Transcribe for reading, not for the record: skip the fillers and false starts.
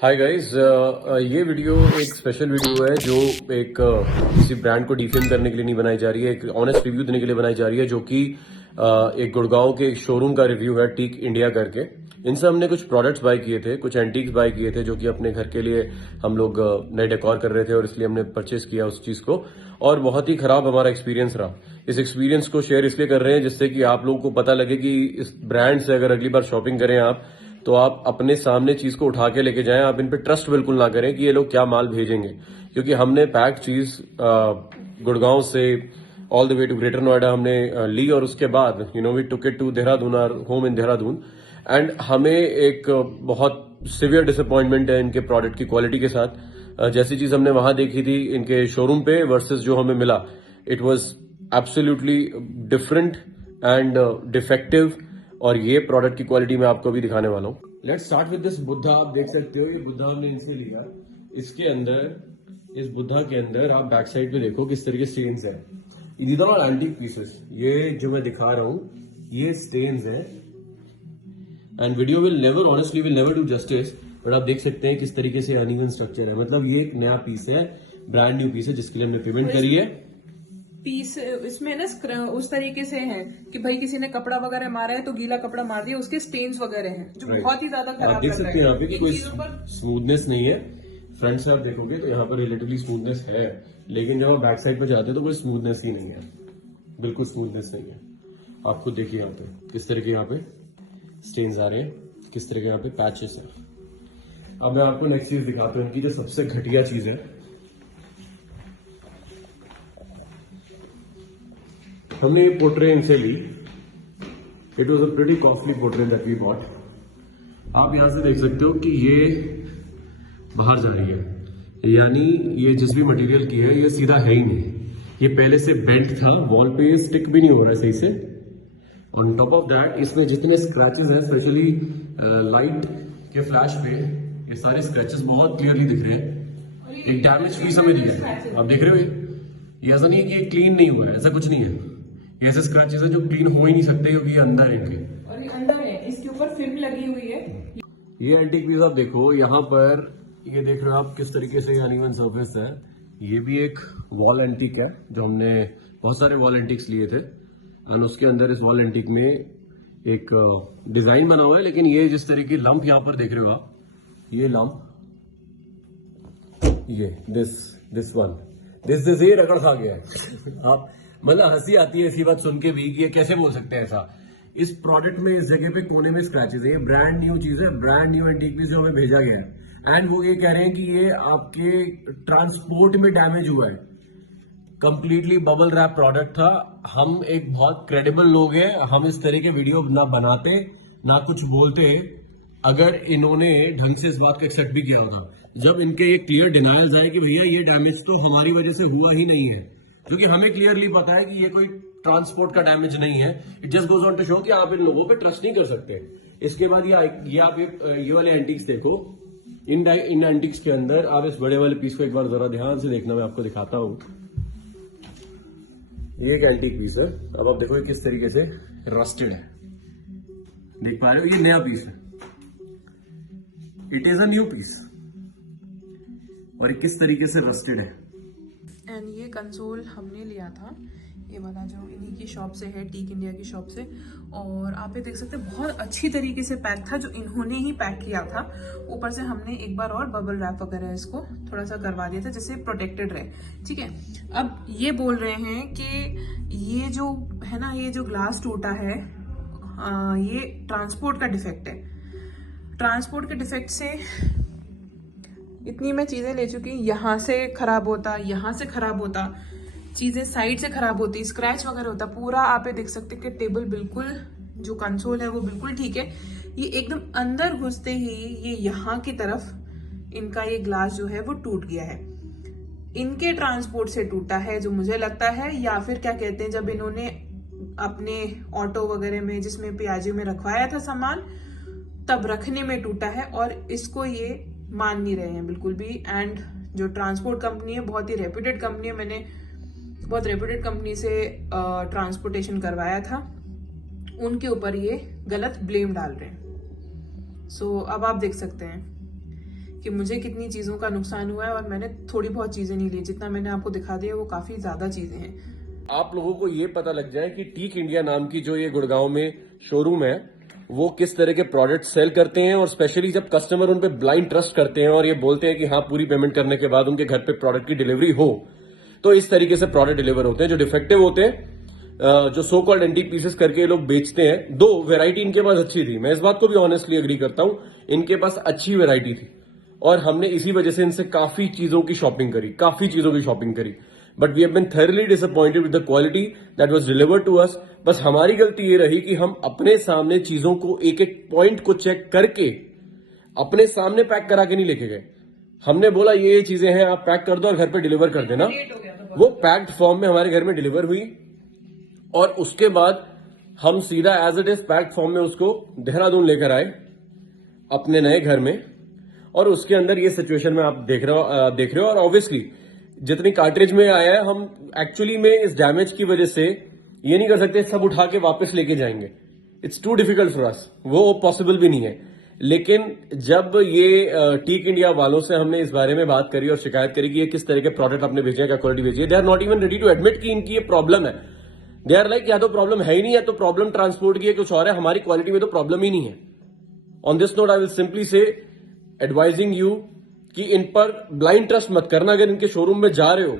Hi guys, ये video एक special video है जो एक किसी ब्रांड को डिफेम करने के लिए नहीं बनाई जा रही है। एक ऑनेस्ट रिव्यू देने के लिए बनाई जा रही है, जो कि एक गुड़गांव के एक शोरूम का रिव्यू है, टीक इंडिया करके। इनसे हमने कुछ प्रोडक्ट्स बाय किए थे, कुछ एंटीक्स बाय किए थे, जो कि अपने घर के लिए हम लोग नए डेकोर कर रहे थे और इसलिए हमने परचेस किया उस चीज को। और बहुत ही खराब हमारा एक्सपीरियंस रहा। इस एक्सपीरियंस को शेयर इसलिए कर रहे हैं जिससे कि आप लोगों को पता लगे कि इस ब्रांड से अगर अगली बार शॉपिंग करें आप, तो आप अपने सामने चीज को उठा के लेके जाएं। आप इन पे ट्रस्ट बिल्कुल ना करें कि ये लोग क्या माल भेजेंगे, क्योंकि हमने पैक चीज गुड़गांव से all the way to Greater Noida हमने ली, और उसके बाद we took it to Dehradun, our home in Dehradun. And हमें एक बहुत सिवियर डिसअपॉइंटमेंट है इनके प्रोडक्ट की क्वालिटी के साथ। जैसी चीज हमने वहां देखी थी इनके शोरूम पे वर्सेस जो हमें मिला, it was absolutely different and defective. और ये प्रोडक्ट की क्वालिटी मैं आपको अभी दिखाने वाला हूँ। Let's start with this Buddha. आप देख सकते हो ये बुद्धा हमने इनसे लिया। इसके अंदर, इस बुद्धा के अंदर आप बैक साइड पे देखो किस तरीके स्टेन्स है। These are all antique pieces. ये जो मैं दिखा रहा हूँ ये स्टेन्स है, and video will never, honestly will never do justice, but आप देख सकते हैं किस तरीके से अनइवन स्ट्रक्चर है। मतलब ये एक नया पीस है, ब्रांड न्यू पीस है, जिसके लिए हमने पेमेंट करी है। पीस इसमें ना उस तरीके से है कि भाई किसी ने कपड़ा वगैरह मारा है तो गीला कपड़ा मार दिया, उसके स्टेन्स वगैरह हैं जो बहुत ही ज्यादा खराब आप देख सकते हैं यहाँ पे कि कोई पर स्मूथनेस नहीं है। फ्रंट से आप देखोगे तो यहाँ पर रिलेटिवली स्मूथनेस है, लेकिन जब आप बैक साइड पे जाते हैं तो कोई स्मूथनेस ही नहीं है, बिल्कुल स्मूथनेस नहीं है। आप खुद देखिए यहाँ पे किस तरह के यहाँ पे स्टेन्स आ रहे हैं, किस तरह के यहाँ पे पैचेस है। अब मैं आपको नेक्स्ट चीज दिखाता हूँ, इनकी जो सबसे घटिया चीज है। हमने ये पोर्ट्रे इनसे ली। It was a pretty costly portrait that we bought. आप यहां से देख सकते हो कि ये बाहर जा रही है, यानी ये जिस भी मटेरियल की है ये सीधा है ही नहीं। ये पहले से बेंट था, वॉल पे स्टिक भी नहीं हो रहा है सही से। ऑन टॉप ऑफ दैट इसमें जितने स्क्रैचेस हैं, स्पेशली लाइट के फ्लैश पे, ये सारे स्क्रैचेस बहुत क्लियरली दिख रहे हैं। एक डैमेज पीस हमें दिया है, आप देख रहे हो। ये ऐसा नहीं है कि ये क्लीन नहीं हुआ है, ऐसा कुछ नहीं है। ये ऐसे स्क्रैचेस है जो क्लीन हो ही नहीं सकते, क्योंकि ये अंदर है इनके, और ये अंदर है, इसके ऊपर फिल्म लगी हुई है। ये एंटीक पीस आप देखो यहाँ पर, ये देख रहे हो आप किस तरीके से अनइवन सरफेस है। ये भी एक वॉल एंटीक है, जो हमने बहुत सारे वॉल एंटीक्स लिए थे, और उसके अंदर इस वॉल एंटीक में एक डिजाइन बना हुआ है। लेकिन ये जिस तरीके लंप यहाँ पर देख रहे हो आप, ये लंप, ये दिस वन, दिस ये रगड़ खा गया है। आप मतलब हंसी आती है ऐसी बात सुन के भी कि ये कैसे बोल सकते हैं ऐसा। इस प्रोडक्ट में इस जगह पे कोने में स्क्रैचेस है। ये ब्रांड न्यू चीज है, ब्रांड न्यू एंटीक पीस जो हमें भेजा गया है, एंड वो ये कह रहे हैं कि ये आपके ट्रांसपोर्ट में डैमेज हुआ है। कंप्लीटली बबल रैप प्रोडक्ट था। हम एक बहुत क्रेडिबल लोग हैं, हम इस तरह के वीडियो ना बनाते ना कुछ बोलते अगर इन्होंने ढंग से इस बात को एक्सेप्ट भी किया होगा। जब इनके ये क्लियर डिनायल्स आए कि भैया ये डैमेज तो हमारी वजह से हुआ ही नहीं है, क्योंकि हमें क्लियरली पता है कि ये कोई ट्रांसपोर्ट का डैमेज नहीं है। It just goes on to show कि आप इन लोगों पे ट्रस्ट नहीं कर सकते। इसके बाद ये आप ये वाले एंटीक्स देखो। इन एंटीक्स के अंदर आप इस बड़े वाले पीस को एक बार जरा ध्यान से देखना, मैं आपको दिखाता हूं। ये एक एंटीक पीस है। अब आप देखो किस तरीके से रस्टेड है, देख पा रहे हो। ये नया पीस है, it is a new piece, और किस तरीके से रस्टेड है। एंड ये कंसोल हमने लिया था, ये वाला जो इन्हीं की शॉप से है, टीक इंडिया की शॉप से। और आप ये देख सकते हैं बहुत अच्छी तरीके से पैक था, जो इन्होंने ही पैक किया था। ऊपर से हमने एक बार और बबल रैप वगैरह इसको थोड़ा सा करवा दिया था, जिससे प्रोटेक्टेड रहे। ठीक है, अब ये बोल रहे हैं कि ये जो है ना, ये जो ग्लास टूटा है, ये ट्रांसपोर्ट का डिफेक्ट है। ट्रांसपोर्ट के डिफेक्ट से इतनी मैं चीजें ले चुकी, यहाँ से खराब होता, यहाँ से खराब होता, चीजें साइड से खराब होती, स्क्रैच वगैरह होता पूरा। आप ये देख सकते कि टेबल बिल्कुल, जो कंसोल है वो बिल्कुल ठीक है। ये एकदम अंदर घुसते ही ये यहाँ की तरफ इनका ये ग्लास जो है वो टूट गया है। इनके ट्रांसपोर्ट से टूटा है जो मुझे लगता है, या फिर क्या कहते हैं, जब इन्होंने अपने ऑटो वगैरह में, जिसमें पियाजी में रखवाया था सामान, तब रखने में टूटा है। और इसको ये मान नहीं रहे हैं बिल्कुल भी। एंड जो ट्रांसपोर्ट कंपनी है, बहुत ही रेप्यूटेड कंपनी है, मैंने बहुत रेप्यूटेड कंपनी से ट्रांसपोर्टेशन करवाया था, उनके ऊपर ये गलत ब्लेम डाल रहे हैं। सो अब आप देख सकते हैं कि मुझे कितनी चीजों का नुकसान हुआ है, और मैंने थोड़ी बहुत चीजें नहीं ली, जितना मैंने आपको दिखा दिया वो काफी ज्यादा चीजें हैं। आप लोगों को ये पता लग जाए कि टीक इंडिया नाम की जो ये गुड़गांव में शोरूम है वो किस तरह के प्रोडक्ट सेल करते हैं, और स्पेशली जब कस्टमर उन पे ब्लाइंड ट्रस्ट करते हैं और ये बोलते हैं कि हाँ पूरी पेमेंट करने के बाद उनके घर पे प्रोडक्ट की डिलीवरी हो, तो इस तरीके से प्रोडक्ट डिलीवर होते हैं जो डिफेक्टिव होते हैं, जो सो कॉल्ड एंटीक पीसेस करके ये लोग बेचते हैं। दो वैरायटी इनके पास अच्छी थी, मैं इस बात को भी ऑनेस्टली एग्री करता हूं, इनके पास अच्छी वैरायटी थी और हमने इसी वजह से इनसे काफी चीजों की शॉपिंग करी, but we have been thoroughly disappointed with the quality that was delivered to us. बस हमारी गलती ये रही कि हम अपने सामने चीजों को एक एक पॉइंट को चेक करके अपने सामने पैक करा के नहीं लेके गए। हमने बोला ये चीजें हैं, आप पैक कर दो और घर पे डिलीवर कर देना। वो पैक्ड फॉर्म में हमारे घर में डिलीवर हुई और उसके बाद हम सीधा as it is packed form में उसको देहरादून लेकर आए अपने नए घर में, और उसके अंदर ये सिचुएशन में आप देख रहे हो। और ऑब्वियसली जितनी कार्ट्रिज में आया है, हम एक्चुअली में इस डैमेज की वजह से ये नहीं कर सकते सब उठा के वापस लेके जाएंगे, it's too difficult for us, वो पॉसिबल भी नहीं है। लेकिन जब ये टीक इंडिया वालों से हमने इस बारे में बात करी और शिकायत करी कि ये किस तरह के प्रोडक्ट आपने भेजे हैं, क्या क्वालिटी भेजी है, they are not even ready to admit कि इनकी ये प्रॉब्लम है। दे आर लाइक या तो प्रॉब्लम है ही नहीं, या तो प्रॉब्लम ट्रांसपोर्ट की है, कुछ और है, हमारी क्वालिटी में तो प्रॉब्लम ही नहीं है। On this note I will simply से एडवाइजिंग यू कि इन पर ब्लाइंड ट्रस्ट मत करना। अगर इनके शोरूम में जा रहे हो